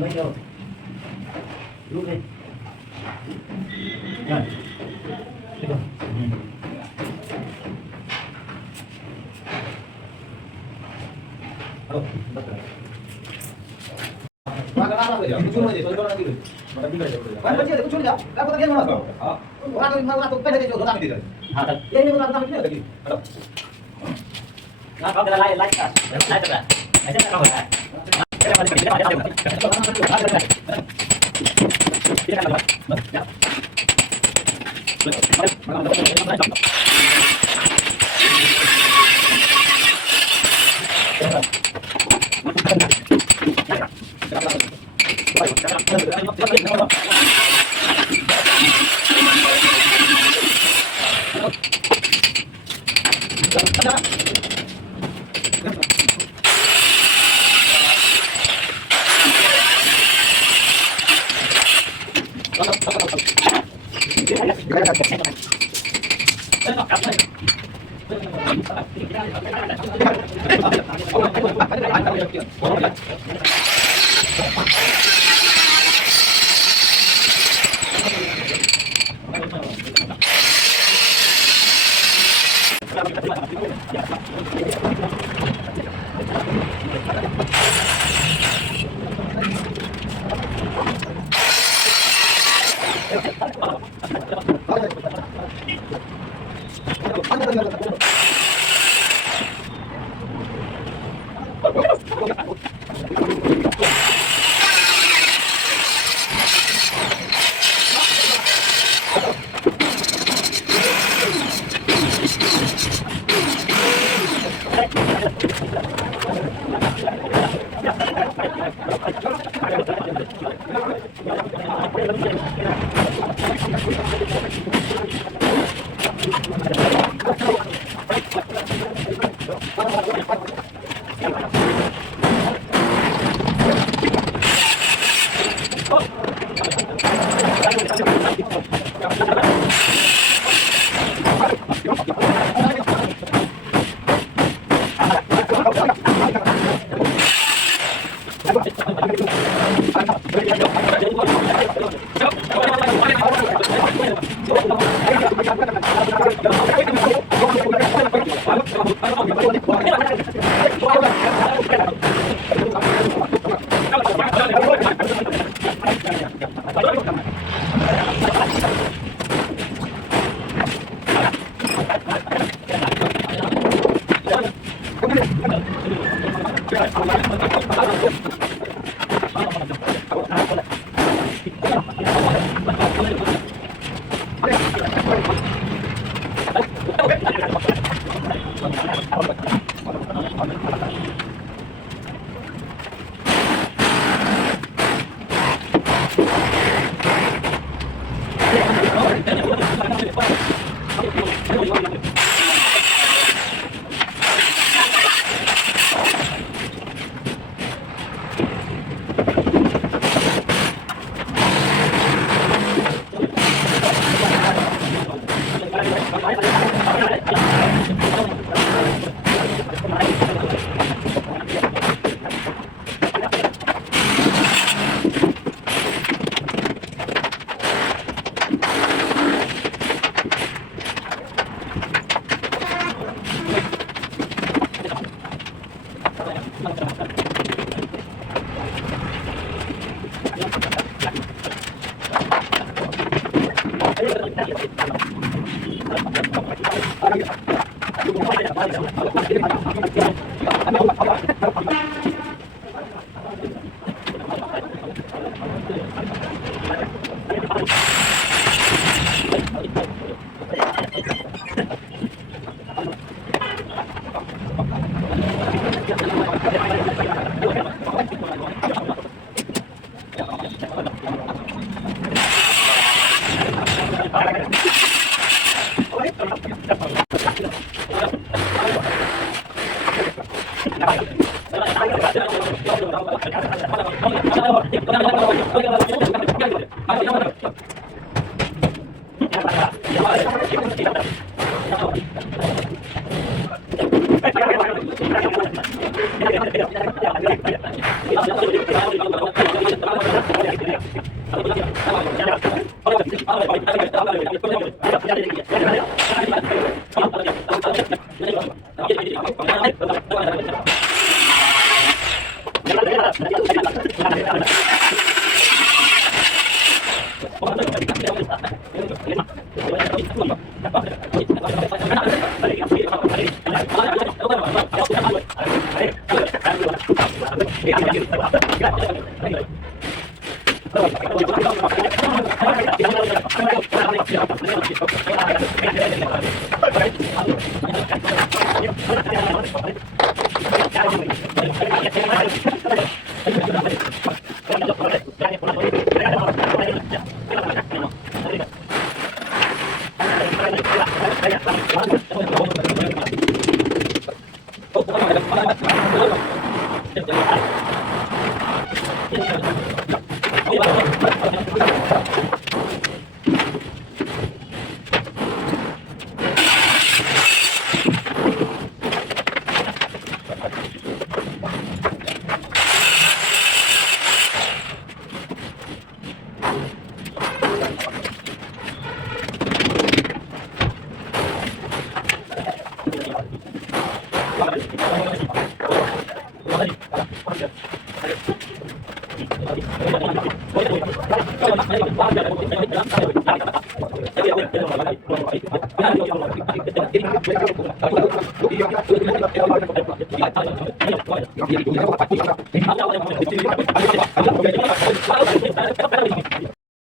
mấy đâu rút đi rồi tiếp tục Cuma aja, soalnya nanti dulu. Mana bisa aja. Mana baca aku curi dah. Aku tak kira mana. Orang tu pada dia orang tu. à thật Ya ini orang tu ni lagi. Ada. nó có cái like like like tức là hãy xem câu hỏi này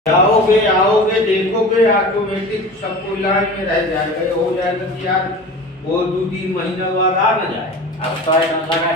आओगे आओगे देखोगे automatic सबको line में रह जाएगा। ये हो जाएगा कि यार वो 2-3 महीना बाद आ ना जाए। अब तो लगा